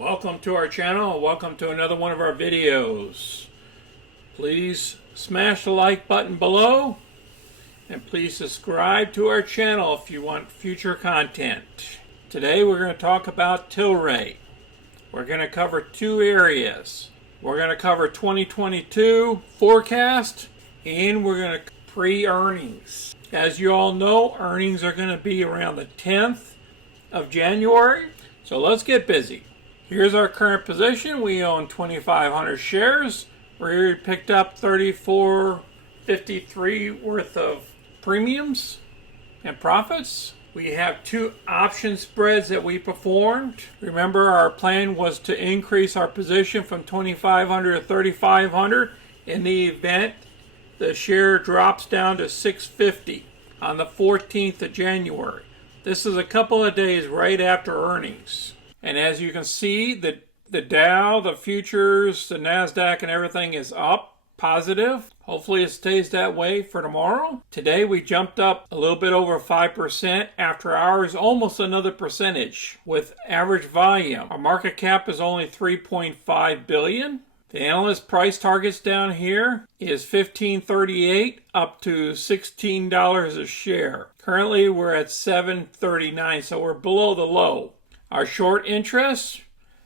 Welcome to our channel and welcome to another one of our videos. Please smash the like button below and please subscribe to our channel if you want future content. Today we're going to talk about Tilray. We're going to cover two areas. We're going to cover 2022 forecast and we're going to pre-earnings. As you all know, earnings are going to be around the 10th of January. So let's get busy. Here's our current position. We own 2,500 shares. We picked up $34.53 worth of premiums and profits. We have two option spreads that we performed. Remember, our plan was to increase our position from 2,500 to 3,500 in the event the share drops down to 650 on the 14th of January. This is a couple of days right after earnings. And as you can see, the Dow, the futures, the NASDAQ, and everything is up, positive. Hopefully it stays that way for tomorrow. Today we jumped up a little bit over 5% after hours, almost another percentage with average volume. Our market cap is only $3.5 billion. The analyst price targets down here is $15.38 up to $16 a share. Currently we're at $7.39, so we're below the low. Our short interest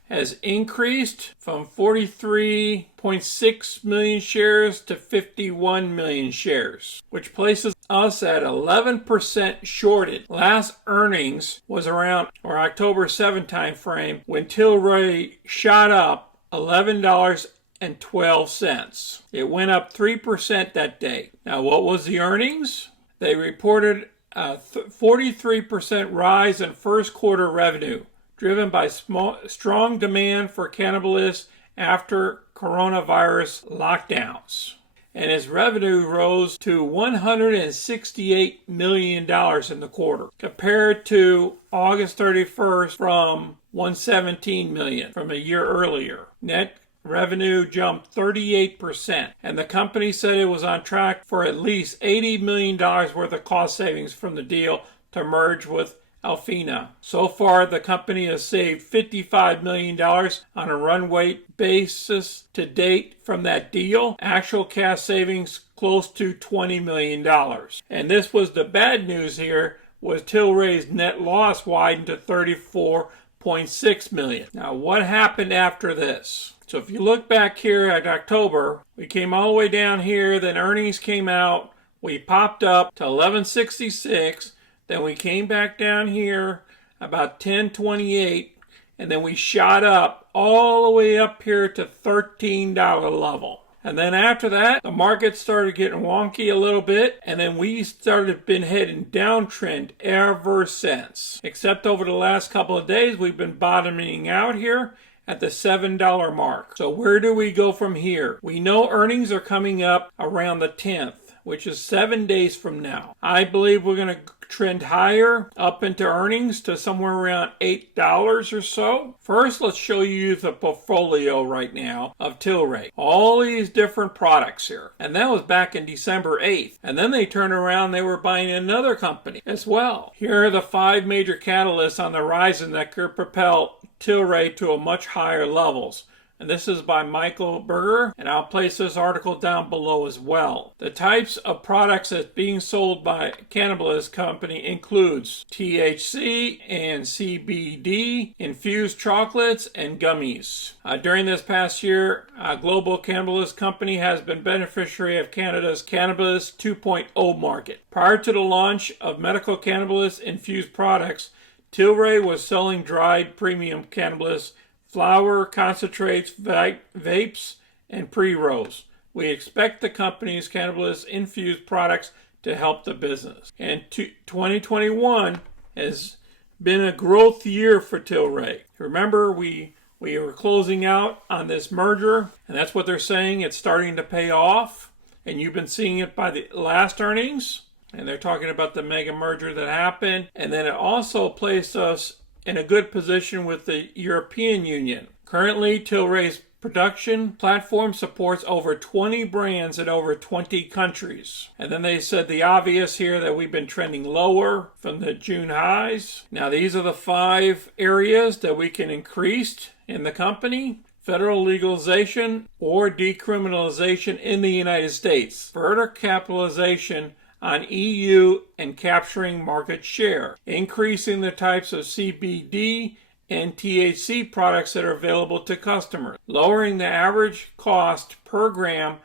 has increased from 43.6 million shares to 51 million shares, which places us at 11% shorted. Last earnings was around October 7 time frame when Tilray shot up $11.12. It went up 3% that day. Now, what was the earnings? They reported a 43% rise in first quarter revenue, driven by strong demand for cannabis after coronavirus lockdowns. And its revenue rose to $168 million in the quarter, compared to August 31st from $117 million from a year earlier. Net revenue jumped 38%, and the company said it was on track for at least $80 million worth of cost savings from the deal to merge with Alfina. So far, the company has saved $55 million on a run rate basis to date from that deal. Actual cash savings close to $20 million. And this was the bad news here, was Tilray's net loss widened to $34.6 million. Now, what happened after this? So if you look back here at October, we came all the way down here, then earnings came out, we popped up to $11.66, then we came back down here about $10.28, and then we shot up all the way up here to $13 level. And then after that, the market started getting wonky a little bit, and then we started been heading downtrend ever since. Except over the last couple of days, we've been bottoming out here at the $7 mark. So where do we go from here? We know earnings are coming up around the 10th, which is 7 days from now. I believe we're going to trend higher up into earnings to somewhere around $8 or so. First, let's show you the portfolio right now of Tilray. All these different products here. And that was back in December 8th. And then they turned around, they were buying another company as well. Here are the 5 major catalysts on the horizon that could propel Tilray to a much higher levels. And this is by Michael Berger, and I'll place this article down below as well. The types of products that's being sold by cannabis company includes THC and CBD, infused chocolates, and gummies. During this past year, Global Cannabis Company has been beneficiary of Canada's Cannabis 2.0 market. Prior to the launch of medical cannabis infused products, Tilray was selling dried premium cannabis flower, concentrates, vapes, and pre-rolls. We expect the company's cannabis-infused products to help the business. And 2021 has been a growth year for Tilray. Remember, we were closing out on this merger, and that's what they're saying. It's starting to pay off, and you've been seeing it by the last earnings, and they're talking about the mega merger that happened, and then it also placed us in a good position with the European Union. Currently, Tilray's production platform supports over 20 brands in over 20 countries. And then they said the obvious here that we've been trending lower from the June highs. Now these are the 5 areas that we can increase in the company, federal legalization or decriminalization in the United States, further capitalization on EU and capturing market share, increasing the types of CBD and THC products that are available to customers, lowering the average cost per gram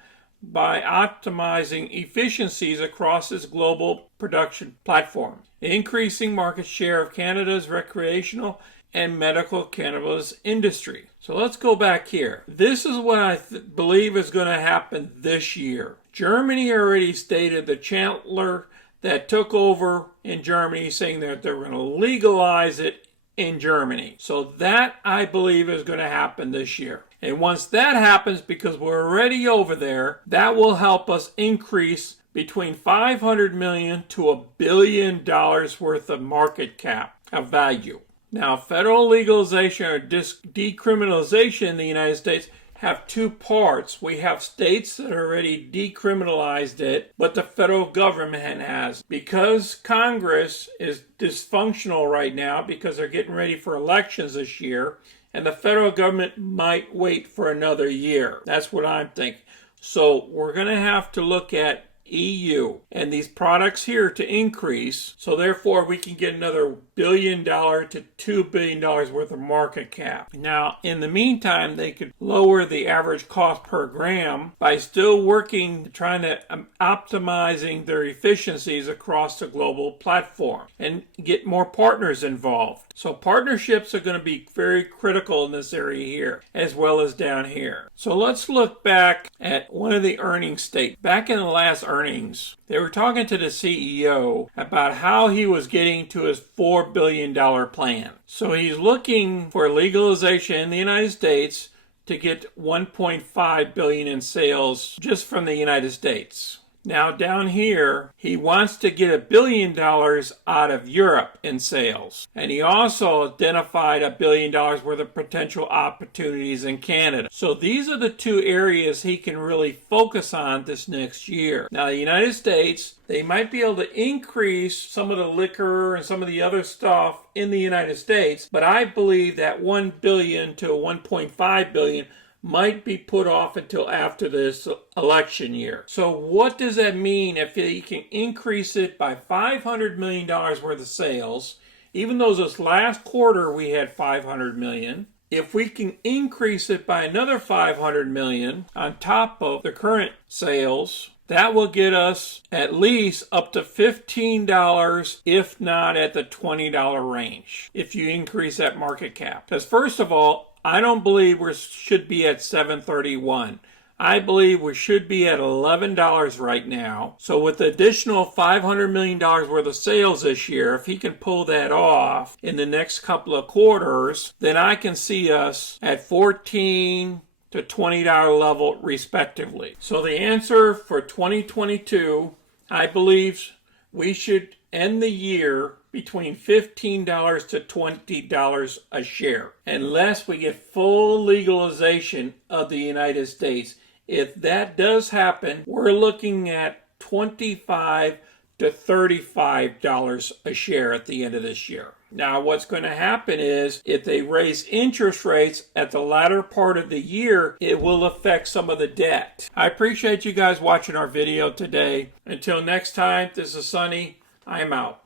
by optimizing efficiencies across its global production platform, increasing market share of Canada's recreational and medical cannabis industry. So let's go back here. This is what I believe is going to happen this year. Germany already stated, the chancellor that took over in Germany, saying that they're going to legalize it in Germany. So that, I believe, is going to happen this year. And once that happens, because we're already over there, that will help us increase between $500 million to $1 billion worth of market cap of value. Now, federal legalization or decriminalization in the United States have two parts. We have states that already decriminalized it, but the federal government has. Because Congress is dysfunctional right now because they're getting ready for elections this year, and the federal government might wait for another year. That's what I'm thinking. So we're going to have to look at EU and these products here to increase, so therefore we can get another $1 billion to $2 billion worth of market cap. Now, in the meantime, they could lower the average cost per gram by still working, trying to optimizing their efficiencies across the global platform and get more partners involved. So partnerships are going to be very critical in this area here, as well as down here. So let's look back at one of the earnings statements. Back in the last earnings, they were talking to the CEO about how he was getting to his $4 billion plan. So he's looking for legalization in the United States to get $1.5 billion in sales just from the United States. Now down here, he wants to get $1 billion out of Europe in sales. And he also identified $1 billion worth of potential opportunities in Canada. So these are the two areas he can really focus on this next year. Now the United States, they might be able to increase some of the liquor and some of the other stuff in the United States, but I believe that $1 billion to $1.5 billion might be put off until after this election year. So what does that mean if he can increase it by $500 million worth of sales, even though this last quarter we had $500 million, if we can increase it by another $500 million on top of the current sales, that will get us at least up to $15, if not at the $20 range, if you increase that market cap. Because first of all, I don't believe we should be at $7.31. I believe we should be at $11 right now. So with the additional $500 million worth of sales this year, if he can pull that off in the next couple of quarters, then I can see us at $14 to $20 level respectively. So the answer for 2022, I believe we should end the year between $15 to $20 a share, unless we get full legalization of the United States. If that does happen, we're looking at $25 to $35 a share at the end of this year. Now, what's going to happen is if they raise interest rates at the latter part of the year, it will affect some of the debt. I appreciate you guys watching our video today. Until next time, this is Sonny. I'm out.